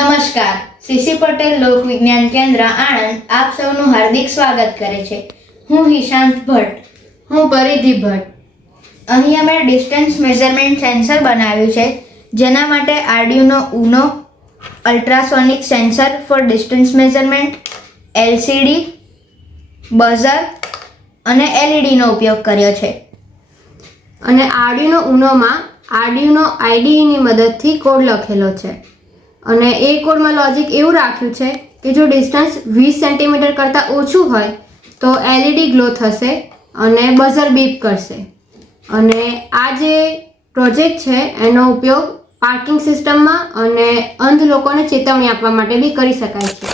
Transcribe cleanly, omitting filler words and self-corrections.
નમસ્કાર, સીસી પટેલ લોક વિજ્ઞાન કેન્દ્ર આણંદ આપ સૌનું હાર્દિક સ્વાગત કરે છે. હું હિશાંત ભટ્ટ. હું પરિધિ ભટ્ટ. અહીં અમે ડિસ્ટન્સ મેઝરમેન્ટ સેન્સર બનાવ્યું છે, જેના માટે Arduino Uno, ultrasonic sensor for distance measurement, LCD, buzzer અને LED નો ઉપયોગ કર્યો છે. અને આર્ડિનો ઉનોમાં આર્ડિનો IDE ની મદદથી કોડ લખેલો છે. અને એ કોડમાં લોજિક એવું રાખ્યું છે કે જો ડિસ્ટન્સ 20 સેન્ટીમીટર કરતાં ઓછું હોય તો LED ગ્લો થશે અને બઝર બીપ કરશે. અને આ જે પ્રોજેક્ટ છે એનો ઉપયોગ પાર્કિંગ સિસ્ટમમાં અને અંધ લોકોને ચેતવણી આપવા માટે બી કરી શકાય છે.